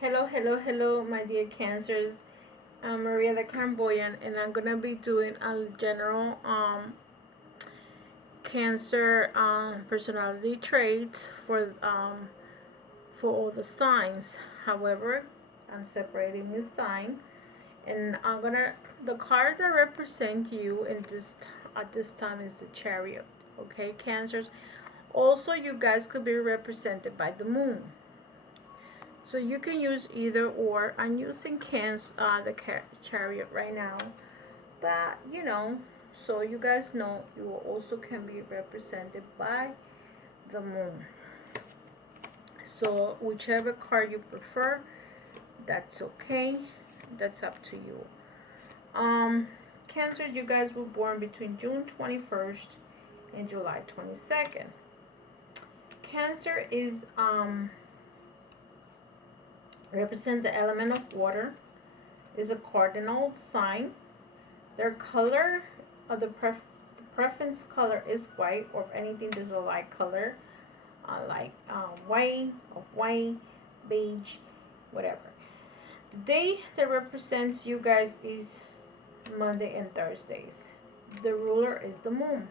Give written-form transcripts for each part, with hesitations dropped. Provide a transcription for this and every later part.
Hello, hello, hello, my dear Cancers. I'm Maria the Clairvoyant, and I'm gonna be doing a general Cancer personality traits for all the signs. However, I'm separating this sign, and I'm gonna the card that represent you in this at this time is the chariot. Okay, Cancers. Also, you guys could be represented by the moon. So you can use either or. I'm using the chariot right now, but so you guys know you also can be represented by the moon. So whichever card you prefer, that's okay. That's up to you. Cancer, you guys were born between June 21st and July 22nd. Cancer is represent the element of water. Is a cardinal sign. Their color of the preference color is white, or if anything, there's a light color, like white, or white, beige, whatever. The day that represents you guys is Monday and Thursdays. The ruler is the moon.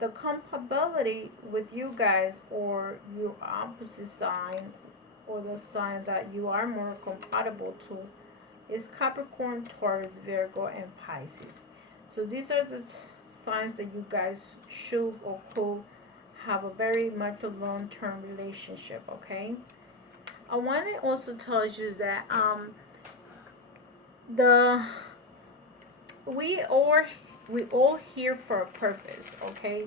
The compatibility with you guys or your opposite sign, or the sign that you are more compatible to, is Capricorn, Taurus, Virgo, and Pisces. So these are the signs that you guys should or could have a very much a long-term relationship. Okay. I want to also tell you that the we all we all here for a purpose. Okay.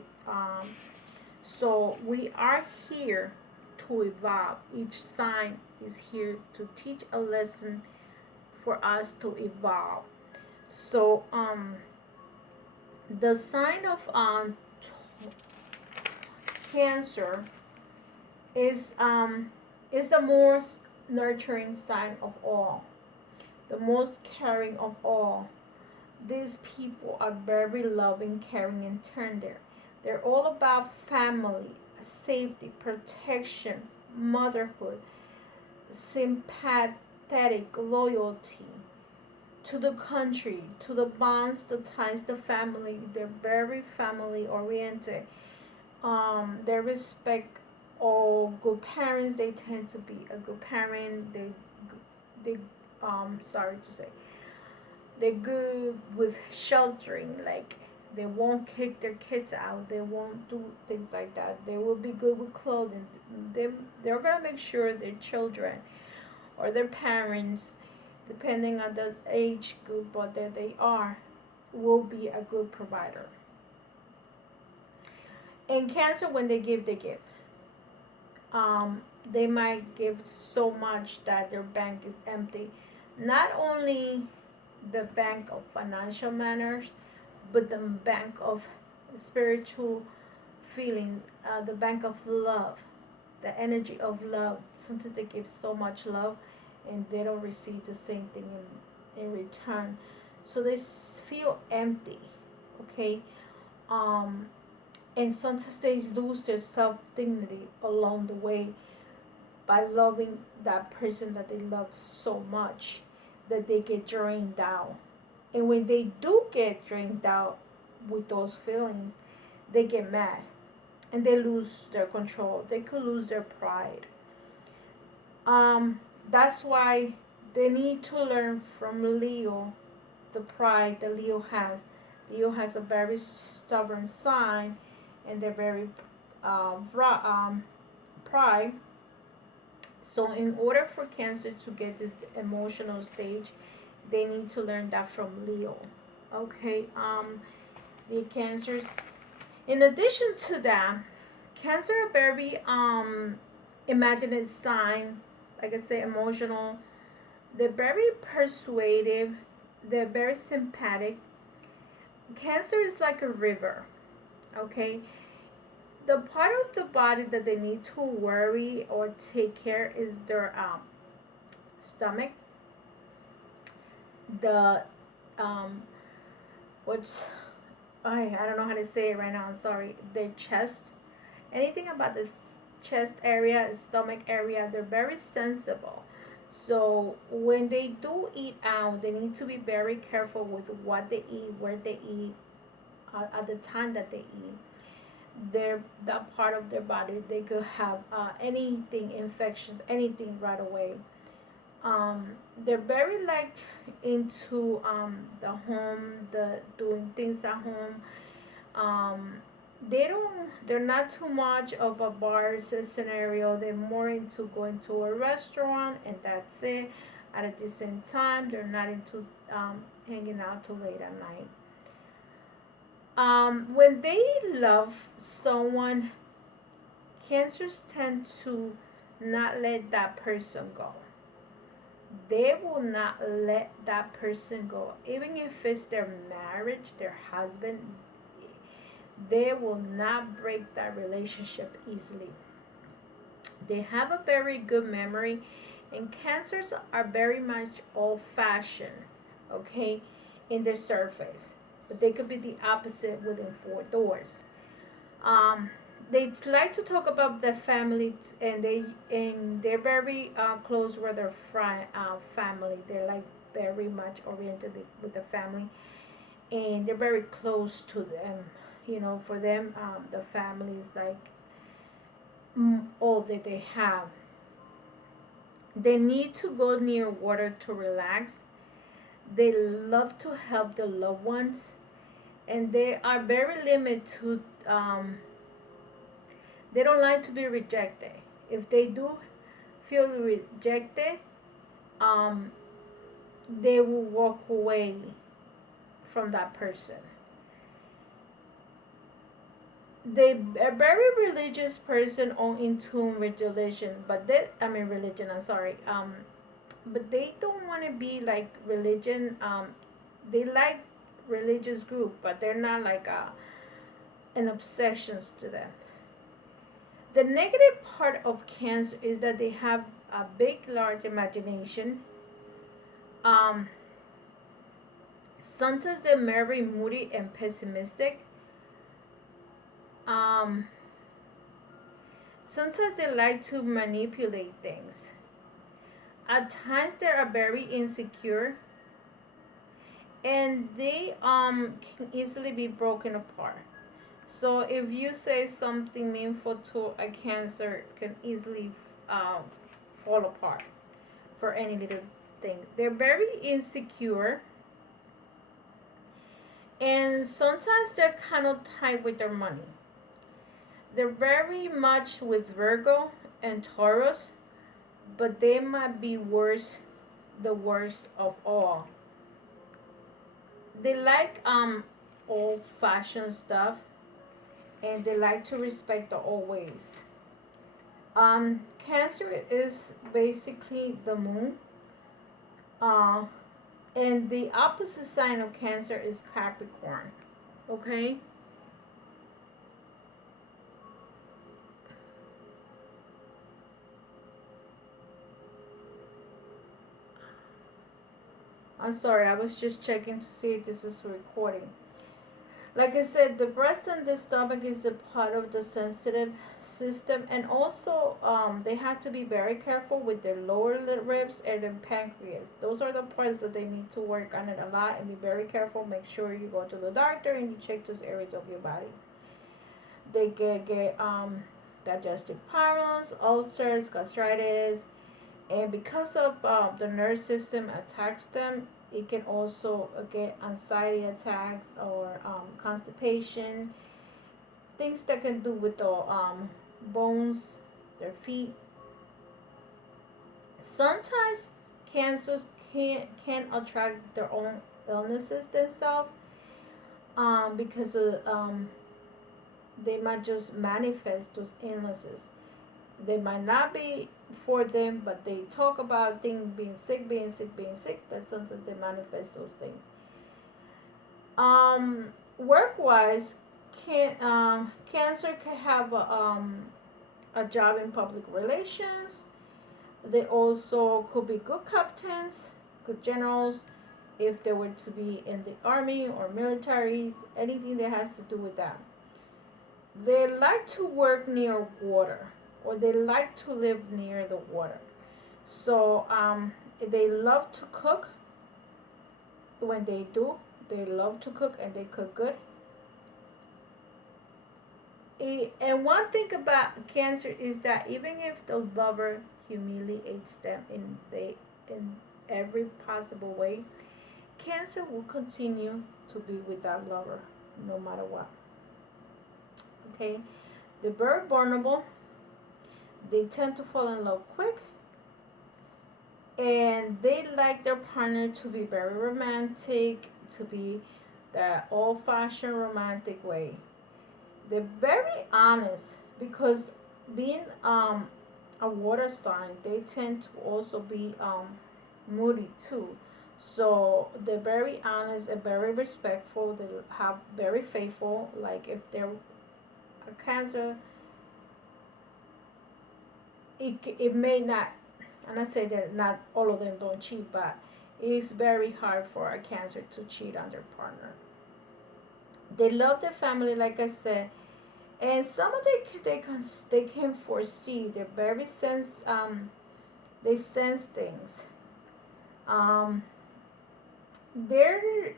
So we are here to evolve. Each sign is here to teach a lesson for us to evolve. So the sign of Cancer is the most nurturing sign of all, the most caring of all. These people are very loving, caring, and tender. They're all about family, safety, protection, motherhood, sympathetic loyalty to the country, to the bonds, the ties, the family. They're very family oriented. They respect all good parents. They tend to be a good parent. They sorry to say, they're good with sheltering. Like, they won't kick their kids out. They won't do things like that. They will be good with clothing. They they're gonna make sure their children or their parents, depending on the age group that they are, will be a good provider. In Cancer, when they give, they give. They might give so much that their bank is empty. Not only the bank of financial manners, but the bank of spiritual feeling, the bank of love, the energy of love. Sometimes they give so much love and they don't receive the same thing in return. So they feel empty, okay? Um, and sometimes they lose their self dignity along the way by loving that person that they love so much that they get drained out. And when they do get drained out with those feelings, they get mad and they lose their control. They could lose their pride. That's why they need to learn from Leo the pride that Leo has. Leo has a very stubborn sign, and they're very pride. So in order for Cancer to get this emotional stage, they need to learn that from Leo. Okay. The Cancers. In addition to that, Cancer are very imaginative sign. Like I say, emotional. They're very persuasive. They're very sympathetic. Cancer is like a river. Okay. The part of the body that they need to worry or take care is their stomach, the um, what's I don't know how to say it right now. I'm sorry. Their chest. Anything about the chest area, stomach area, they're very sensible. So when they do eat out, they need to be very careful with what they eat, where they eat, at the time that they eat. Their that part of their body, they could have anything infections, anything right away. They're very like into the home, the doing things at home. um, they're not too much of a bar scenario. They're more into going to a restaurant and that's it. At the same time, they're not into hanging out too late at night. When they love someone, cancers tend to not let that person go. They will not let that person go, even if it's their marriage, their husband. They will not break that relationship easily. They have a very good memory, and cancers are very much old fashioned, okay, in their surface. But they could be the opposite within four doors. Um, they like to talk about their family, and they're very close with their family. They're like very much oriented with the family, and they're very close to them. For them, the family is like all that they have. They need to go near water to relax. They love to help the loved ones, and they are very limited to. They don't like to be rejected. If they do feel rejected, um, they will walk away from that person. They a very religious person or in tune with religion, but they I mean religion. I'm sorry. But they don't want to be like religion. They like religious group, but they're not like an obsessions to them. The negative part of Cancer is that they have a big, large imagination. Um, Sometimes they're very moody and pessimistic. Um, Sometimes they like to manipulate things. At times they are very insecure, and they can easily be broken apart. So if you say something meaningful to a Cancer, can easily um, fall apart for any little thing. They're very insecure, and sometimes they're kind of tight with their money. They're very much with Virgo and Taurus, but they might be the worst of all. They like old fashioned stuff, and they like to respect the old ways. Cancer is basically the moon. Uh, and the opposite sign of Cancer is Capricorn. Okay? I'm sorry, I was just checking to see if this is recording. Like I said, the breast and the stomach is a part of the sensitive system, and also they have to be very careful with their lower ribs and their pancreas. Those are the parts that they need to work on it a lot and be very careful. Make sure you go to the doctor and you check those areas of your body. They get digestive problems, ulcers, gastritis, and because of the nerve system attacks them, it can also get anxiety attacks or constipation, things that can do with the bones, their feet. Sometimes cancers can attract their own illnesses themselves, because they might just manifest those illnesses. They might not be for them, but they talk about things being sick, being sick, being sick. That's something they manifest those things. Work wise, Cancer can have a job in public relations. They also could be good captains, good generals, if they were to be in the army or military, anything that has to do with that. They like to work near water, or they like to live near the water. So they love to cook. When they do, they love to cook and they cook good. And one thing about Cancer is that even if the lover humiliates them in every possible way, Cancer will continue to be with that lover no matter what. Okay, they're very vulnerable. They tend to fall in love quick, and they like their partner to be very romantic, to be the old-fashioned romantic way. They're very honest because being a water sign, they tend to also be moody too. So they're very honest and very respectful. They have very faithful. Like if they're a Cancer, it may not. And I say that not all of them don't cheat, but it's very hard for a Cancer to cheat on their partner. They love their family, like I said, and some of they can foresee. They're very they sense things. Um, they're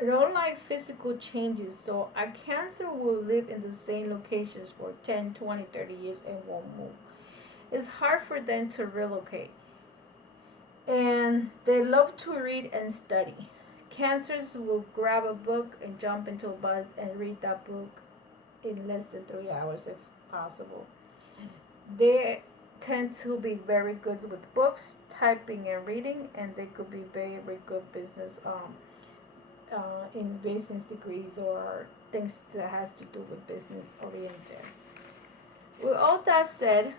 they don't like physical changes, so a Cancer will live in the same locations for 10, 20, 30 years and won't move. It's hard for them to relocate. And they love to read and study. Cancers will grab a book and jump into a bus and read that book in less than 3 hours if possible. They tend to be very good with books, typing and reading, and they could be very, very good in business degrees or things that has to do with business oriented. With all that said,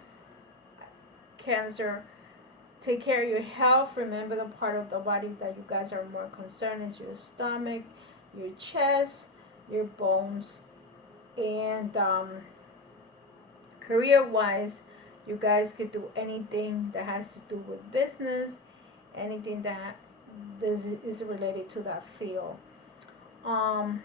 Cancer, take care of your health. Remember the part of the body that you guys are more concerned is your stomach, your chest, your bones, and career wise, you guys could do anything that has to do with business, anything that is related to that field. Um,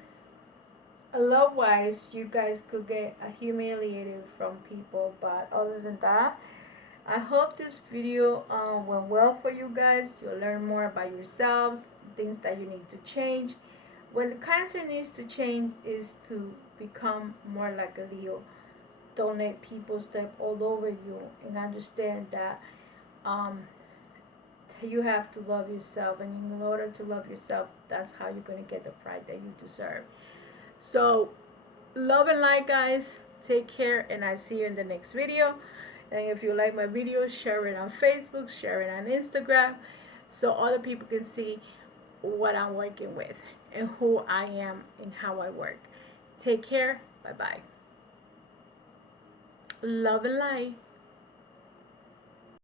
love wise, you guys could get humiliated from people, but other than that, I hope this video went well for you guys. You'll learn more about yourselves, things that you need to change. What the Cancer needs to change is to become more like a Leo. Don't let people step all over you, and understand that um, you have to love yourself, and in order to love yourself, that's how you're going to get the pride that you deserve. So love and light, guys. Take care, and I see you in the next video. And if you like my videos, share it on Facebook, share it on Instagram, so other people can see what I'm working with and who I am and how I work. Take care. Bye bye. Love and light.